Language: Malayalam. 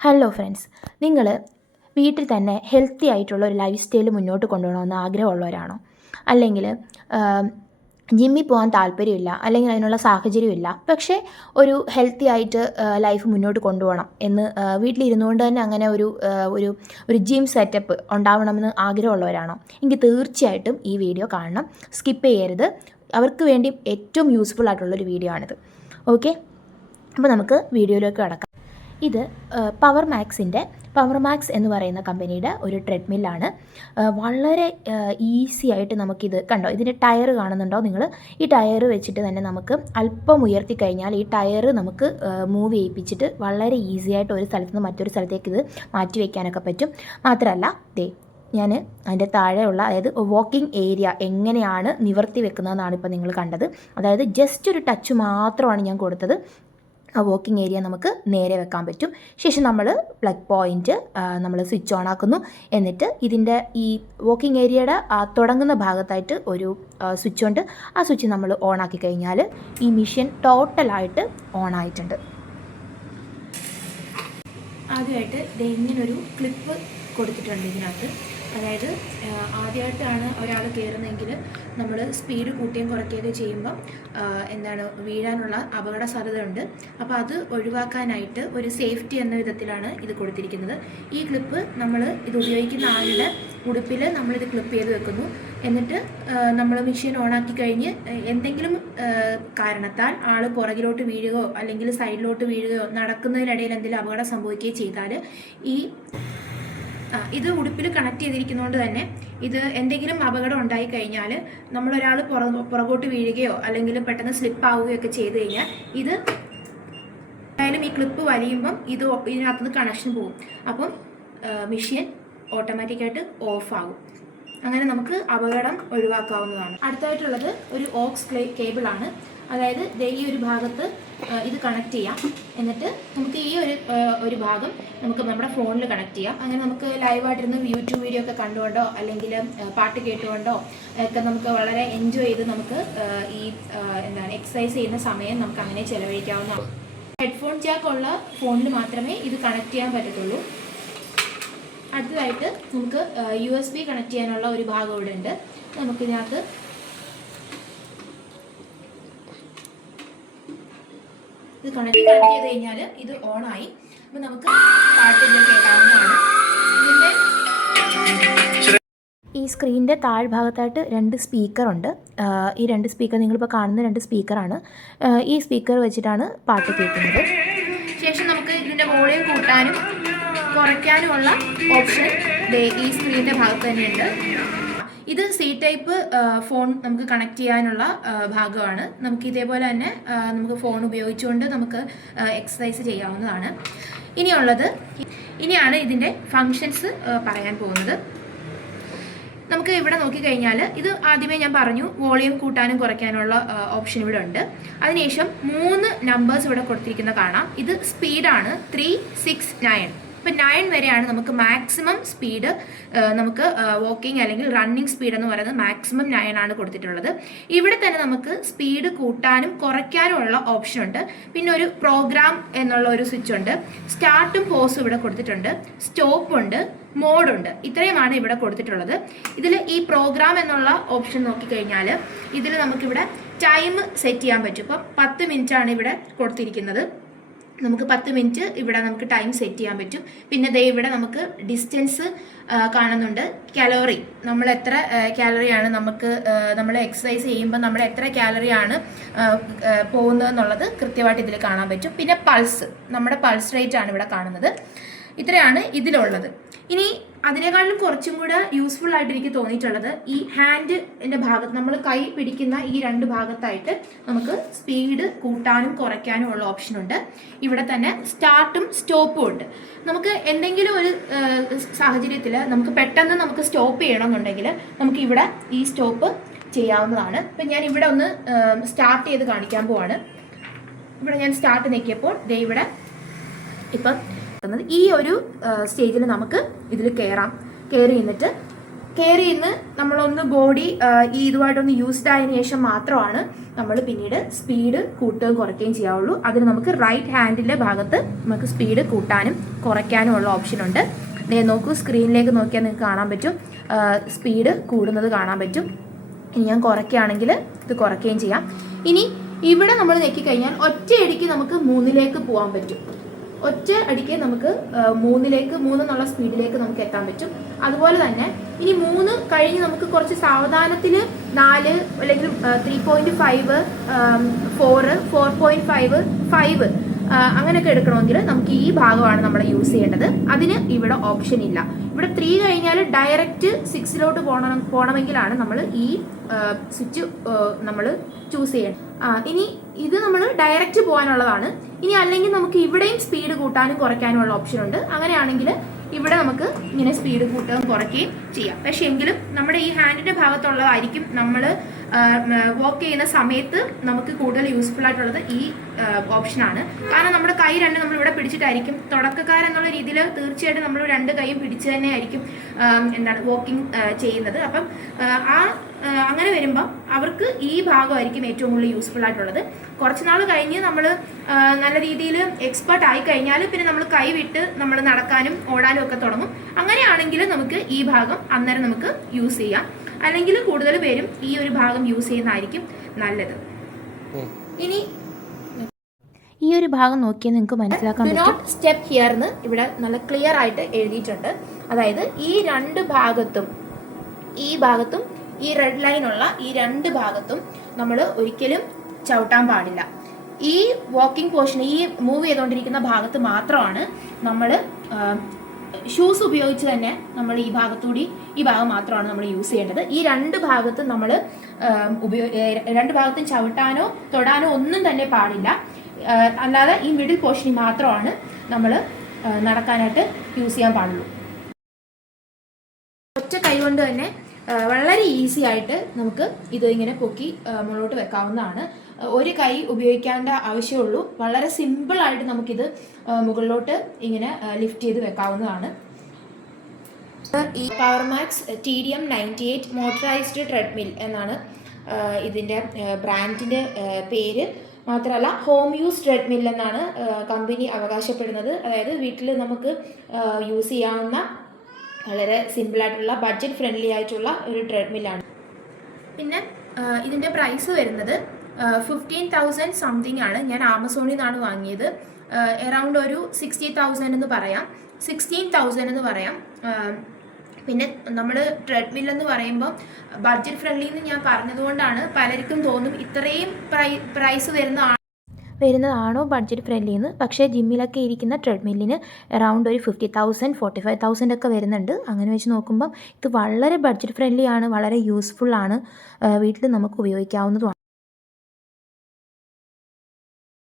ഹലോ ഫ്രണ്ട്സ്, നിങ്ങൾ വീട്ടിൽ തന്നെ ഹെൽത്തി ആയിട്ടുള്ള ഒരു ലൈഫ് സ്റ്റൈൽ മുന്നോട്ട് കൊണ്ടുപോകണമെന്ന് ആഗ്രഹമുള്ളവരാണോ? അല്ലെങ്കിൽ ജിമ്മിൽ പോകാൻ താല്പര്യമില്ല, അല്ലെങ്കിൽ അതിനുള്ള സാഹചര്യമില്ല, പക്ഷേ ഒരു ഹെൽത്തി ആയിട്ട് ലൈഫ് മുന്നോട്ട് കൊണ്ടുപോകണം എന്ന് വീട്ടിലിരുന്നുകൊണ്ട് തന്നെ അങ്ങനെ ഒരു ഒരു ജിം സെറ്റപ്പ് ഉണ്ടാവണമെന്ന് ആഗ്രഹമുള്ളവരാണോ? എങ്കിൽ തീർച്ചയായിട്ടും ഈ വീഡിയോ കാണണം, സ്കിപ്പ് ചെയ്യരുത്. അവർക്ക് വേണ്ടി ഏറ്റവും യൂസ്ഫുൾ ആയിട്ടുള്ളൊരു വീഡിയോ ആണിത്. ഓക്കെ, അപ്പോൾ നമുക്ക് വീഡിയോയിലേക്ക് കടക്കാം. ഇത് പവർ മാക്സ് എന്ന് പറയുന്ന കമ്പനിയുടെ ഒരു ട്രെഡ്മില്ലാണ്. വളരെ ഈസി ആയിട്ട് നമുക്കിത് കണ്ടോ, ഇതിൻ്റെ ടയർ കാണുന്നുണ്ടോ നിങ്ങൾ? ഈ ടയർ വെച്ചിട്ട് തന്നെ നമുക്ക് അല്പം ഉയർത്തി കഴിഞ്ഞാൽ ഈ ടയർ നമുക്ക് മൂവ് ചെയ്യിപ്പിച്ചിട്ട് വളരെ ഈസി ആയിട്ട് ഒരു സ്ഥലത്ത് നിന്ന് മറ്റൊരു സ്ഥലത്തേക്ക് ഇത് മാറ്റി വയ്ക്കാനൊക്കെ പറ്റും. മാത്രമല്ല ഞാൻ അതിൻ്റെ താഴെയുള്ള അതായത് വാക്കിംഗ് ഏരിയ എങ്ങനെയാണ് നിവർത്തി വെക്കുന്നതെന്നാണ് ഇപ്പോൾ നിങ്ങൾ കണ്ടത്. അതായത് ജസ്റ്റ് ഒരു ടച്ച് മാത്രമാണ് ഞാൻ കൊടുത്തത്. ആ വാക്കിംഗ് ഏരിയ നമുക്ക് നേരെ വെക്കാൻ പറ്റും. ശേഷം നമ്മൾ പ്ലഗ് പോയിൻറ്റ് നമ്മൾ സ്വിച്ച് ഓൺ ആക്കുന്നു. എന്നിട്ട് ഇതിൻ്റെ ഈ വാക്കിംഗ് ഏരിയയുടെ തുടങ്ങുന്ന ഭാഗത്തായിട്ട് ഒരു സ്വിച്ച് ഉണ്ട്. ആ സ്വിച്ച് നമ്മൾ ഓൺ ആക്കി കഴിഞ്ഞാൽ ഈ മെഷീൻ ടോട്ടലായിട്ട് ഓൺ ആയിട്ടുണ്ട്. ആദ്യമായിട്ട് ഇങ്ങനൊരു ക്ലിപ്പ് കൊടുത്തിട്ടുണ്ട് ഇതിനകത്ത്. അതായത് ആദ്യമായിട്ടാണ് ഒരാൾ കയറുന്നതെങ്കിൽ നമ്മൾ സ്പീഡ് കൂട്ടുകയും കുറയ്ക്കുകയൊക്കെ ചെയ്യുമ്പം വീഴാനുള്ള അപകട സാധ്യതയുണ്ട്. അപ്പോൾ അത് ഒഴിവാക്കാനായിട്ട് ഒരു സേഫ്റ്റി എന്ന വിധത്തിലാണ് ഇത് കൊടുത്തിരിക്കുന്നത്. ഈ ക്ലിപ്പ് നമ്മൾ ഇത് ഉപയോഗിക്കുന്ന ആളുടെ ഉടുപ്പിൽ നമ്മളിത് ക്ലിപ്പ് ചെയ്ത് വെക്കുന്നു. എന്നിട്ട് നമ്മൾ മെഷീൻ ഓണാക്കി കഴിഞ്ഞ് എന്തെങ്കിലും കാരണത്താൽ ആൾ പുറകിലോട്ട് വീഴുകയോ അല്ലെങ്കിൽ സൈഡിലോട്ട് വീഴുകയോ നടക്കുന്നതിനിടയിൽ എന്തെങ്കിലും അപകടം സംഭവിക്കുകയോ ചെയ്താൽ ഇത് ഉടുപ്പിൽ കണക്ട് ചെയ്തിരിക്കുന്നതുകൊണ്ട് തന്നെ ഇത് എന്തെങ്കിലും അപകടം ഉണ്ടായി കഴിഞ്ഞാൽ നമ്മളൊരാൾ പുറകോട്ട് വീഴുകയോ അല്ലെങ്കിൽ പെട്ടെന്ന് സ്ലിപ്പ് ആവുകയോ ഒക്കെ ചെയ്ത് കഴിഞ്ഞാൽ ഇത് എന്തായാലും ഈ ക്ലിപ്പ് വലിയുമ്പം ഇതിനകത്തുനിന്ന് കണക്ഷൻ പോകും. അപ്പം മെഷീൻ ഓട്ടോമാറ്റിക്കായിട്ട് ഓഫ് ആകും. അങ്ങനെ നമുക്ക് അപകടം ഒഴിവാക്കാവുന്നതാണ്. അടുത്തായിട്ടുള്ളത് ഒരു ഓക്സ് കേബിളാണ്. അതായത് ഈ ഒരു ഭാഗത്ത് ഇത് കണക്ട് ചെയ്യാം. എന്നിട്ട് നമുക്ക് ഈ ഒരു ഭാഗം നമുക്ക് നമ്മുടെ ഫോണിൽ കണക്ട് ചെയ്യാം. അങ്ങനെ നമുക്ക് ലൈവായിട്ടിരുന്ന് യൂട്യൂബ് വീഡിയോ ഒക്കെ കണ്ടുകൊണ്ടോ അല്ലെങ്കിൽ പാട്ട് കേട്ടുകൊണ്ടോ ഒക്കെ നമുക്ക് വളരെ എൻജോയ് ചെയ്ത് നമുക്ക് ഈ എക്സസൈസ് ചെയ്യുന്ന സമയം നമുക്ക് അങ്ങനെ ചിലവഴിക്കാവുന്നതാണ്. ഹെഡ്ഫോൺ ജാക്ക് ഉള്ള ഫോണിൽ മാത്രമേ ഇത് കണക്ട് ചെയ്യാൻ പറ്റത്തുള്ളൂ. അടുത്തതായിട്ട് നമുക്ക് USB കണക്ട് ചെയ്യാനുള്ള ഒരു ഭാഗം ഇവിടെ ഉണ്ട്. നമുക്കിതിനകത്ത് ഇത് കണക്ട് ചെയ്ത് കഴിഞ്ഞാൽ ഇത് ഓണായി. അപ്പം നമുക്ക് പാട്ടിൽ കേൾക്കാവുന്നതാണ്. ഈ സ്ക്രീനിൻ്റെ താഴ്ഭാഗത്തായിട്ട് 2 സ്പീക്കറുണ്ട്. ഈ 2 സ്പീക്കർ നിങ്ങളിപ്പോൾ കാണുന്ന 2 സ്പീക്കറാണ്. ഈ സ്പീക്കർ വെച്ചിട്ടാണ് പാട്ട് കേൾക്കുന്നത്. ശേഷം നമുക്ക് ഇതിൻ്റെ വോളിയം കൂട്ടാനും കുറയ്ക്കാനുമുള്ള ഓപ്ഷൻ ഈ സ്ക്രീനിൻ്റെ ഭാഗത്ത് തന്നെയുണ്ട്. ഇത് സി ടൈപ്പ് ഫോൺ നമുക്ക് കണക്ട് ചെയ്യാനുള്ള ഭാഗമാണ്. നമുക്ക് ഇതേപോലെ തന്നെ നമുക്ക് ഫോൺ ഉപയോഗിച്ചുകൊണ്ട് നമുക്ക് എക്സസൈസ് ചെയ്യാവുന്നതാണ്. ഇനിയാണ് ഇതിൻ്റെ ഫങ്ഷൻസ് പറയാൻ പോകുന്നത്. നമുക്ക് ഇവിടെ നോക്കിക്കഴിഞ്ഞാൽ ഇത് ആദ്യമേ ഞാൻ പറഞ്ഞു വോളിയം കൂട്ടാനും കുറയ്ക്കാനുള്ള ഓപ്ഷൻ ഇവിടെ ഉണ്ട്. അതിനുശേഷം 3 നമ്പേഴ്സ് ഇവിടെ കൊടുത്തിരിക്കുന്ന കാണാം. ഇത് സ്പീഡാണ് 3, 6, 9. ഇപ്പം 9 വരെയാണ് നമുക്ക് മാക്സിമം സ്പീഡ്. നമുക്ക് വാക്കിംഗ് അല്ലെങ്കിൽ റണ്ണിങ് സ്പീഡ് എന്ന് പറയുന്നത് മാക്സിമം 9 ആണ് കൊടുത്തിട്ടുള്ളത്. ഇവിടെ തന്നെ നമുക്ക് സ്പീഡ് കൂട്ടാനും കുറയ്ക്കാനും ഉള്ള ഓപ്ഷൻ ഉണ്ട്. പിന്നെ ഒരു പ്രോഗ്രാം എന്നുള്ള ഒരു സ്വിച്ച് ഉണ്ട്. സ്റ്റാർട്ടും പോസും ഇവിടെ കൊടുത്തിട്ടുണ്ട്. സ്റ്റോപ്പ് ഉണ്ട്, മോഡുണ്ട്. ഇത്രയുമാണ് ഇവിടെ കൊടുത്തിട്ടുള്ളത്. ഇതിൽ ഈ പ്രോഗ്രാം എന്നുള്ള ഓപ്ഷൻ നോക്കിക്കഴിഞ്ഞാൽ ഇതിൽ നമുക്കിവിടെ ടൈം സെറ്റ് ചെയ്യാൻ പറ്റും. ഇപ്പം 10 മിനിറ്റാണ് ഇവിടെ കൊടുത്തിരിക്കുന്നത്. നമുക്ക് 10 മിനിറ്റ് ഇവിടെ നമുക്ക് ടൈം സെറ്റ് ചെയ്യാൻ പറ്റും. പിന്നെ ഇവിടെ നമുക്ക് ഡിസ്റ്റൻസ് കാണുന്നുണ്ട്. കാലോറി, നമ്മൾ എത്ര കാലറിയാണ് നമ്മൾ എക്സസൈസ് ചെയ്യുമ്പോൾ നമ്മൾ എത്ര കാലറിയാണ് പോകുന്നതെന്നുള്ളത് കൃത്യമായിട്ട് ഇതിൽ കാണാൻ പറ്റും. പിന്നെ പൾസ്, നമ്മുടെ പൾസ് റേറ്റ് ആണ് ഇവിടെ കാണുന്നത്. ഇത്രയാണ് ഇതിലുള്ളത്. ഇനി അതിനേക്കാളും കുറച്ചും കൂടെ യൂസ്ഫുൾ ആയിട്ട് എനിക്ക് തോന്നിയിട്ടുള്ളത് ഈ ഹാൻഡിൻ്റെ ഭാഗത്ത് നമ്മൾ കൈ പിടിക്കുന്ന ഈ 2 ഭാഗത്തായിട്ട് നമുക്ക് സ്പീഡ് കൂട്ടാനും കുറയ്ക്കാനും ഉള്ള ഓപ്ഷൻ ഉണ്ട്. ഇവിടെ തന്നെ സ്റ്റാർട്ടും സ്റ്റോപ്പും ഉണ്ട്. നമുക്ക് എന്തെങ്കിലും ഒരു സാഹചര്യത്തിൽ നമുക്ക് പെട്ടെന്ന് നമുക്ക് സ്റ്റോപ്പ് ചെയ്യണമെന്നുണ്ടെങ്കിൽ നമുക്ക് ഇവിടെ ഈ സ്റ്റോപ്പ് ചെയ്യാവുന്നതാണ്. ഇപ്പം ഞാൻ ഇവിടെ ഒന്ന് സ്റ്റാർട്ട് ചെയ്ത് കാണിക്കാൻ പോവാണ്. ഇവിടെ ഞാൻ സ്റ്റാർട്ട് നീക്കിയപ്പോൾ ഇവിടെ ഇപ്പം ഈ ഒരു സ്റ്റേജിൽ നമുക്ക് ഇതിൽ കയറി നിന്നിട്ട് കെയർ ചെയ്യുന്ന നമ്മളൊന്ന് ബോഡി ഈ ഇതുമായിട്ടൊന്ന് യൂസ്ഡ് ആയതിനു ശേഷം മാത്രമാണ് നമ്മൾ പിന്നീട് സ്പീഡ് കൂട്ടുകയും കുറയ്ക്കുകയും ചെയ്യാവുള്ളൂ. അതിന് നമുക്ക് റൈറ്റ് ഹാൻഡിൻ്റെ ഭാഗത്ത് നമുക്ക് സ്പീഡ് കൂട്ടാനും കുറയ്ക്കാനും ഉള്ള ഓപ്ഷൻ ഉണ്ട്. നോക്കൂ, സ്ക്രീനിലേക്ക് നോക്കിയാൽ നിങ്ങൾക്ക് കാണാൻ പറ്റും, സ്പീഡ് കൂടുന്നത് കാണാൻ പറ്റും. ഇനി ഞാൻ കുറയ്ക്കുകയാണെങ്കിൽ ഇത് കുറയ്ക്കുകയും ചെയ്യാം. ഇനി ഇവിടെ നമ്മൾ ഞെക്കിക്കഴിഞ്ഞാൽ ഒറ്റയടിക്ക് നമുക്ക് 3ലേക്ക് പോകാൻ പറ്റും. ഒറ്റ അടിക്ക് നമുക്ക് 3 എന്നുള്ള സ്പീഡിലേക്ക് നമുക്ക് എത്താൻ പറ്റും. അതുപോലെ തന്നെ ഇനി 3 കഴിഞ്ഞ് നമുക്ക് കുറച്ച് സാവധാനത്തിൽ 4 അല്ലെങ്കിൽ 3.5 4 4.5 5 അങ്ങനെയൊക്കെ എടുക്കണമെങ്കിൽ നമുക്ക് ഈ ഭാഗമാണ് നമ്മൾ യൂസ് ചെയ്യേണ്ടത്. അതിന് ഇവിടെ ഓപ്ഷൻ ഇല്ല. ഇവിടെ 3 കഴിഞ്ഞാൽ ഡയറക്റ്റ് 6 പോകണമെങ്കിലാണ് നമ്മൾ ഈ സ്വിച്ച് നമ്മൾ ചൂസ് ചെയ്യേണ്ടത്. ഇനി ഇത് നമ്മൾ ഡയറക്റ്റ് പോകാനുള്ളതാണ്. ഇനി അല്ലെങ്കിൽ നമുക്ക് ഇവിടെയും സ്പീഡ് കൂട്ടാനും കുറയ്ക്കാനും ഉള്ള ഓപ്ഷൻ ഉണ്ട്. അങ്ങനെയാണെങ്കിൽ ഇവിടെ നമുക്ക് ഇങ്ങനെ സ്പീഡ് കൂട്ടുകയും കുറയ്ക്കുകയും ചെയ്യാം. പക്ഷേ എങ്കിലും നമ്മുടെ ഈ ഹാൻഡിൻ്റെ ഭാഗത്തുള്ളതായിരിക്കും നമ്മൾ വോക്ക് ചെയ്യുന്ന സമയത്ത് നമുക്ക് കൂടുതൽ യൂസ്ഫുൾ ആയിട്ടുള്ളത് ഈ ഓപ്ഷനാണ്. കാരണം നമ്മുടെ കൈ രണ്ടും നമ്മൾ ഇവിടെ പിടിച്ചിട്ടായിരിക്കും. തുടക്കക്കാരെന്നുള്ള രീതിയിൽ തീർച്ചയായിട്ടും നമ്മൾ 2 കൈയും പിടിച്ച് തന്നെ ആയിരിക്കും വോക്കിംഗ് ചെയ്യുന്നത്. അപ്പം അങ്ങനെ വരുമ്പോൾ അവർക്ക് ഈ ഭാഗമായിരിക്കും ഏറ്റവും കൂടുതൽ യൂസ്ഫുൾ ആയിട്ടുള്ളത്. കുറച്ച് നാൾ കഴിഞ്ഞ് നമ്മൾ നല്ല രീതിയിൽ എക്സ്പേർട്ട് ആയി കഴിഞ്ഞാൽ പിന്നെ നമ്മൾ കൈ വിട്ട് നമ്മൾ നടക്കാനും ഓടാനും ഒക്കെ തുടങ്ങും. അങ്ങനെയാണെങ്കിൽ നമുക്ക് ഈ ഭാഗം അന്നേരം നമുക്ക് യൂസ് ചെയ്യാം. അല്ലെങ്കിൽ കൂടുതൽ പേരും ഈ ഒരു ഭാഗം യൂസ് ചെയ്യുന്നതായിരിക്കും നല്ലത്. ഇനി ഈ ഒരു ഭാഗം നോക്കിയാൽ നിങ്ങൾക്ക് മനസ്സിലാക്കാൻ പറ്റും. സ്റ്റെപ്പ് ഹിയർ എന്ന് ഇവിടെ നല്ല ക്ലിയർ ആയിട്ട് എഴുതിയിട്ടുണ്ട്. അതായത് ഈ 2 ഭാഗത്തും, ഈ ഭാഗത്തും ഈ റെഡ് ലൈനുള്ള ഈ 2 ഭാഗത്തും നമ്മൾ ഒരിക്കലും ചവിട്ടാൻ പാടില്ല. ഈ വാക്കിംഗ് പോർഷൻ, ഈ മൂവ് ചെയ്തുകൊണ്ടിരിക്കുന്ന ഭാഗത്ത് മാത്രമാണ് നമ്മൾ ഷൂസ് ഉപയോഗിച്ച് തന്നെ നമ്മൾ ഈ ഭാഗം മാത്രമാണ് നമ്മൾ യൂസ് ചെയ്യേണ്ടത്. ഈ 2 ഭാഗത്തും നമ്മൾ 2 ഭാഗത്തും ചവിട്ടാനോ തൊടാനോ ഒന്നും തന്നെ പാടില്ല. അല്ലാതെ ഈ മിഡിൽ പോർഷനിൽ മാത്രമാണ് നമ്മൾ നടക്കാനായിട്ട് യൂസ് ചെയ്യാൻ പാടുള്ളൂ. ഒറ്റ കൈ കൊണ്ട് തന്നെ വളരെ ഈസി ആയിട്ട് നമുക്ക് ഇത് ഇങ്ങനെ പൊക്കി മുകളിലോട്ട് വെക്കാവുന്നതാണ്. ഒരു കൈ ഉപയോഗിക്കേണ്ട ആവശ്യമുള്ളൂ. വളരെ സിമ്പിളായിട്ട് നമുക്കിത് മുകളിലോട്ട് ഇങ്ങനെ ലിഫ്റ്റ് ചെയ്ത് വെക്കാവുന്നതാണ്. ഈ പവർമാക്സ് TDM 98 മോട്ടറൈസ്ഡ് ട്രെഡ്മിൽ എന്നാണ് ഇതിൻ്റെ ബ്രാൻഡിൻ്റെ പേര്. മാത്രമല്ല ഹോം യൂസ് ട്രെഡ്മിൽ എന്നാണ് കമ്പനി അവകാശപ്പെടുന്നത്. അതായത് വീട്ടിൽ നമുക്ക് യൂസ് ചെയ്യാവുന്ന വളരെ സിമ്പിളായിട്ടുള്ള ബഡ്ജറ്റ് ഫ്രണ്ട്ലി ആയിട്ടുള്ള ഒരു ട്രെഡ്മില്ലാണ്. പിന്നെ ഇതിൻ്റെ പ്രൈസ് വരുന്നത് 15,000 സംതിങ് ആണ്. ഞാൻ ആമസോണിൽ നിന്നാണ് വാങ്ങിയത്. എറൗണ്ട് ഒരു 60,000 എന്ന് പറയാം, 16,000 എന്ന് പറയാം. പിന്നെ നമ്മൾ ട്രെഡ്മില്ലെന്ന് പറയുമ്പോൾ ബഡ്ജറ്റ് ഫ്രണ്ട്ലി എന്ന് ഞാൻ പറഞ്ഞതുകൊണ്ടാണ് പലർക്കും തോന്നും ഇത്രയും പ്രൈസ് വരുന്നതാണോ ബഡ്ജറ്റ് ഫ്രണ്ട്ലി എന്ന്. പക്ഷേ ജിമ്മിലൊക്കെ ഇരിക്കുന്ന ട്രെഡ്മില്ലിന് അറൗണ്ട് ഒരു 50,000 45,000 ഒക്കെ വരുന്നുണ്ട്. അങ്ങനെ വെച്ച് നോക്കുമ്പം ഇത് വളരെ ബഡ്ജറ്റ് ഫ്രണ്ട്ലി ആണ്, വളരെ യൂസ്ഫുൾ ആണ്, വീട്ടിൽ നമുക്ക് ഉപയോഗിക്കാവുന്നതുമാണ്.